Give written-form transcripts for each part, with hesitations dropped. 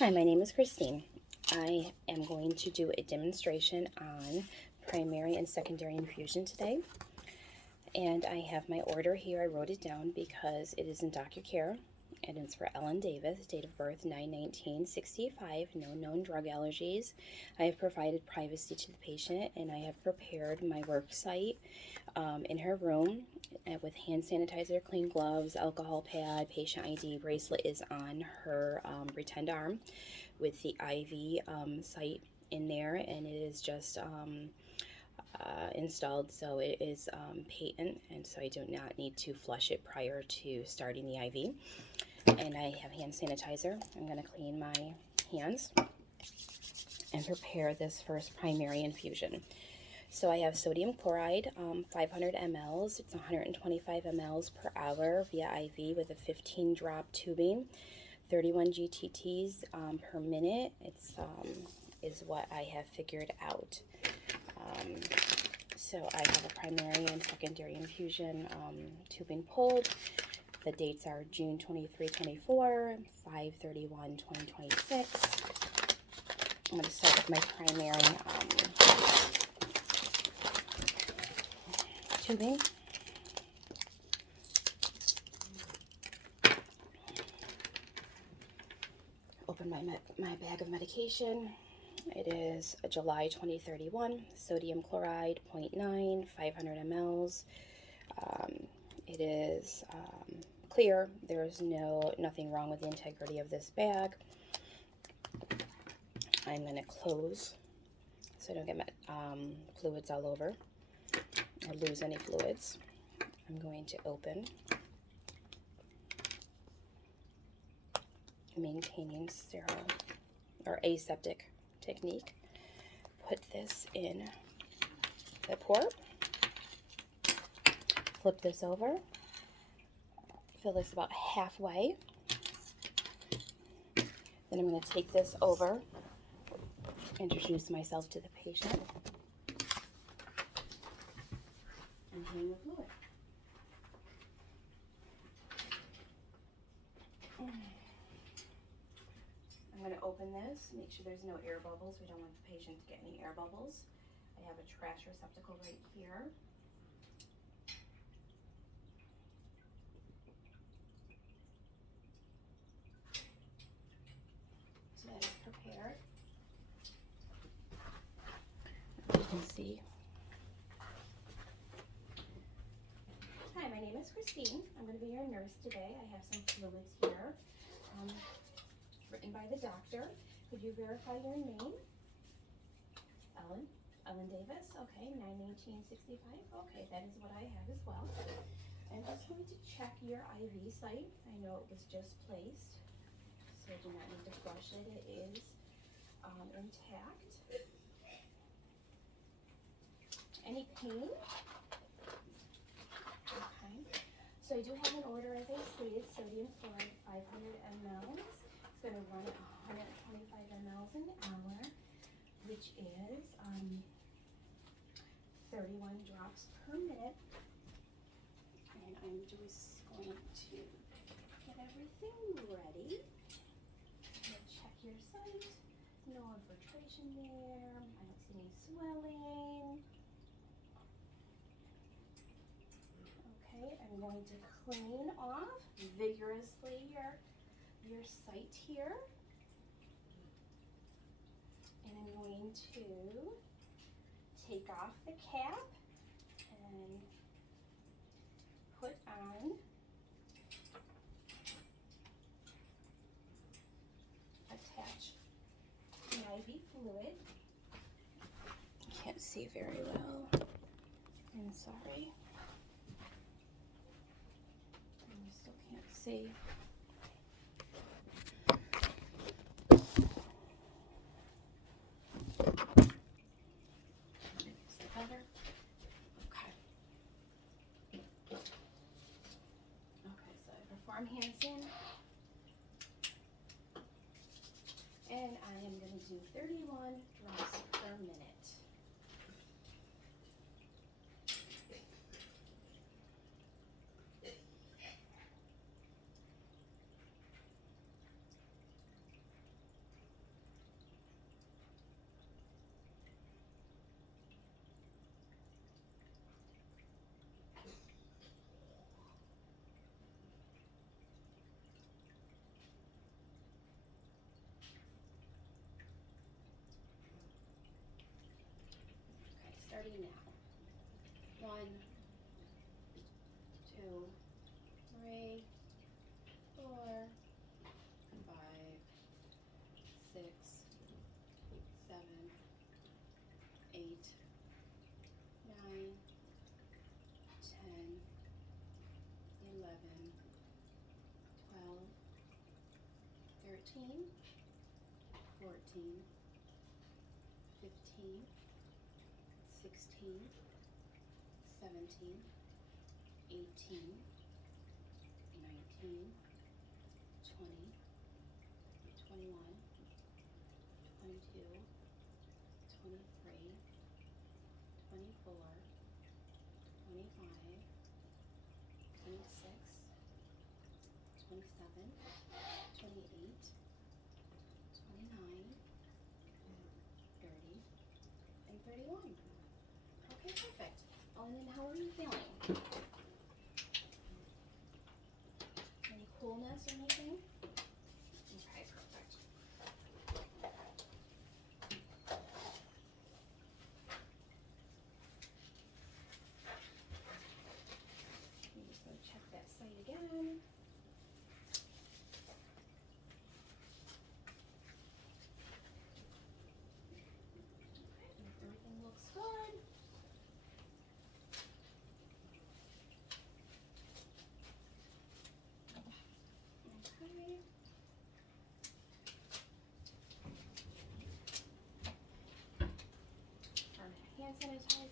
Hi, my name is Christine. I am going to do a demonstration on primary and secondary infusion today. And I have my order here. I wrote it down because it is in DocuCare, and it's for Ellen Davis, date of birth 9/19/65, no known drug allergies. I have provided privacy to the patient, and I have prepared my work site in her room with hand sanitizer, clean gloves, alcohol pad, patient ID. Bracelet is on her pretend arm with the IV site in there, and it is just installed, so it is patent, and so I do not need to flush it prior to starting the IV. And I have hand sanitizer. I'm going to clean my hands and prepare this first primary infusion. So I have sodium chloride, 500 mLs. It's 125 mLs per hour via IV with a 15-drop tubing, 31 GTTs per minute. It's is what I have figured out. So I have a primary and secondary infusion tubing pulled. The dates are June 23, 24, 5/31, 2026. I'm going to start with my primary tubing. Open my bag of medication. It is a July 2031, sodium chloride 0.9, 500 mLs. It is clear. There is nothing wrong with the integrity of this bag. I'm going to close so I don't get my fluids all over or lose any fluids. I'm going to open, maintaining sterile or aseptic technique. Put this in the port. Flip this over. Fill this about halfway. Then I'm going to take this over, introduce myself to the patient, and drain the fluid. I'm going to open this, make sure there's no air bubbles. We don't want the patient to get any air bubbles. I have a trash receptacle right here. So that is prepared. As you can see. Hi, my name is Christine. I'm going to be your nurse today. I have some fluids here written by the doctor. Could you verify your name? Ellen Davis. Okay, 9/19/65. Okay, that is what I have as well. I'm just going to check your IV site. I know it was just placed, so I do not need to flush it. It is intact. Any pain? Okay. So I do have an order, as I stated, sodium chloride 500 mLs. It's going to run at 125 mLs an hour, which is 31 drops per minute. And I'm just going to get everything ready. I'm going to check your site. No infiltration there. I don't see any swelling. Okay, I'm going to clean off vigorously your site here. And I'm going to take off the cap and put on attach the IV fluid. Can't see very well. I'm sorry. I still can't see. Is that better? Okay. Okay, so I perform handstand. And I am going to do 31 drops per minute. 8, 9, 10, 11, 12, 13, 14, 15, 16, 17, 18, 19, 20, 21, 22, 23, 24, 25, 26, 27, 28, 29, 30, and 31. Okay, perfect. Oh, and then how are you feeling? Any coolness or anything? Okay, perfect. I'm just going to check that site again. Okay, everything looks good. Okay. Our hand sanitizer.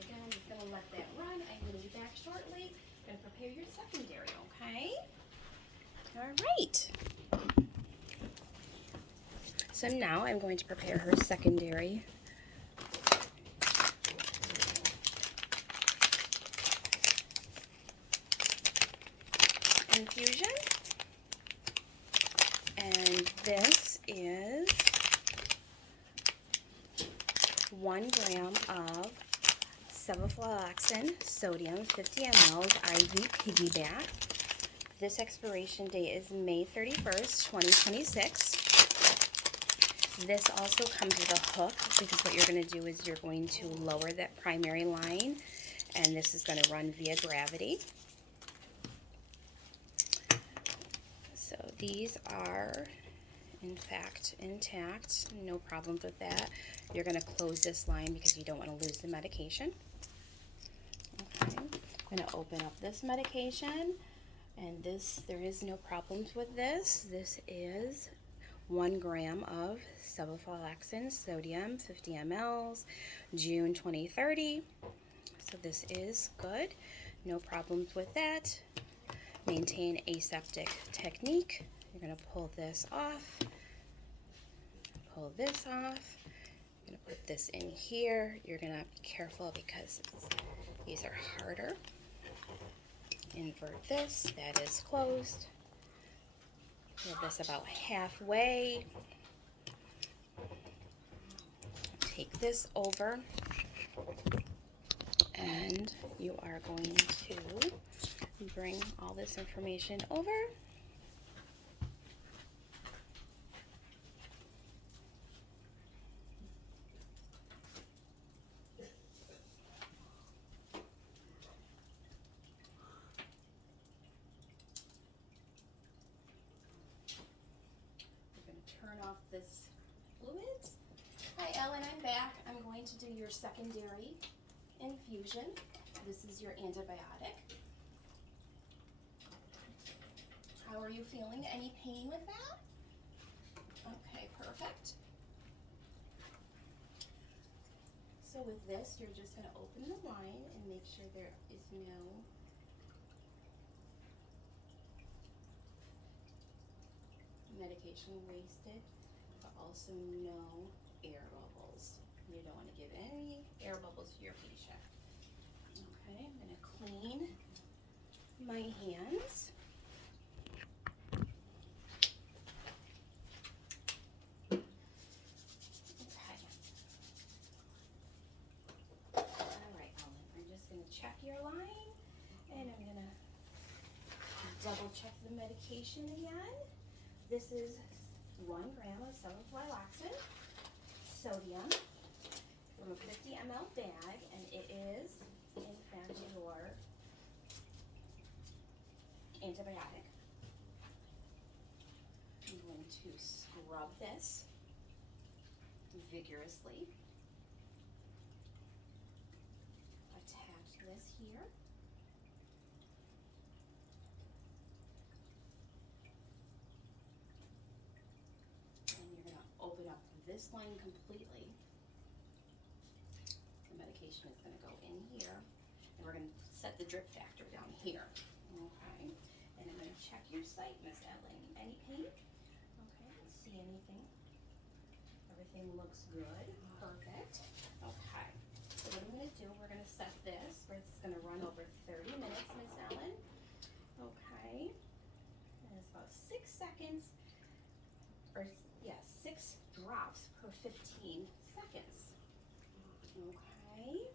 Again, I'm just going to let that run. I'm going to be back shortly. I'm going to prepare your secondary, okay? All right. So now I'm going to prepare her secondary. Infusion. And this is 1 gram of sevoflurane sodium, 50 ml IV piggyback. This expiration date is May 31st, 2026. This also comes with a hook because what you're going to do is you're going to lower that primary line, and this is going to run via gravity. So these are in fact intact, no problems with that. You're going to close this line because you don't want to lose the medication. Okay, I'm going to open up this medication, and there is no problems with this. This is 1 gram of sevoflurane sodium, 50 ml, June 2030. So this is good, no problems with that. Maintain aseptic technique. You're going to pull this off, pull this off. I'm going to put this in here. You're going to be careful because these are harder. Invert this, that is closed. Move this about halfway. Take this over, and you are going to bring all this information over. We're going to turn off this fluids. Hi Ellen, I'm back. I'm going to do your secondary infusion. This is your antibiotic. How are you feeling? Any pain with that? Okay, perfect. So with this, you're just going to open the line and make sure there is no medication wasted, but also no air bubbles. You don't want to give any air bubbles to your patient. Okay, I'm going to clean my hands. Okay. All right, Ellen, I'm just going to check your line, and I'm going to double check the medication again. This is 1 gram of sevoflurane sodium from a 50 ml bag, and it is, in fact, your antibiotic. I'm going to scrub this vigorously. this here. And you're going to open up this line completely. The medication is going to go in here. And we're going to set the drip factor down here. Okay. And I'm going to check your site, Miss Ellen. Any pain? Okay, let's see anything. Everything looks good. Perfect. Okay. So what I'm going to do, we're going to set this. It's going to run over 30 minutes, Miss Ellen. Okay. And it's about 6 seconds, or yeah, 6 drops per 15 seconds. Okay.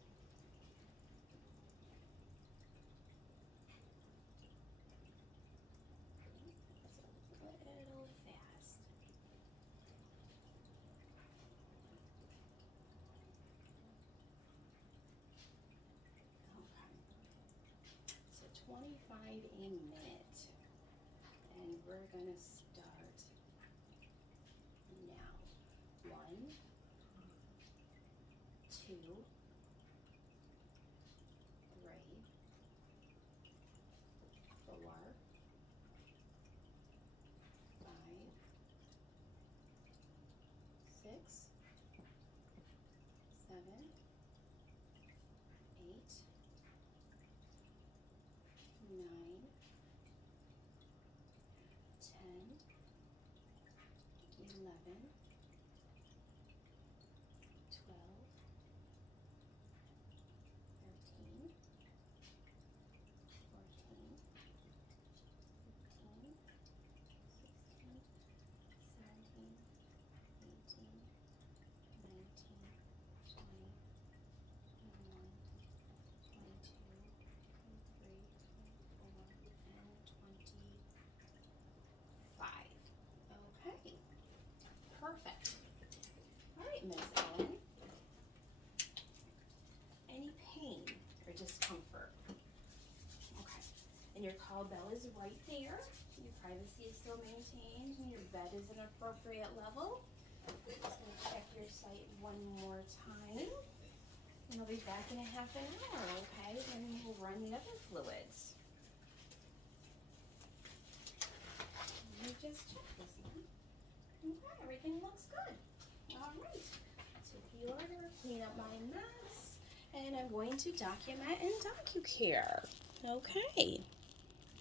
It's a little fast. Okay. So 25 a minute. And we're gonna start now. 1, 2, 3, 4, 5, 6, 7, 8, 9, 10, 11, 12, 13, 14, 15, 16, 17, 18, 19, 20, 21, 22, 23, 24, and 25. Okay, perfect. All right, Miss Ellen. Any pain or discomfort? Okay. And your call bell is right there. Your privacy is still maintained, and your bed is an appropriate level. Just gonna check your site one more time. And I'll be back in a half an hour, okay? Then we'll run the other fluids. Let me just check this one. Okay, everything looks good. All right. Take the order, clean up my mess, and I'm going to document in DocuCare. Okay.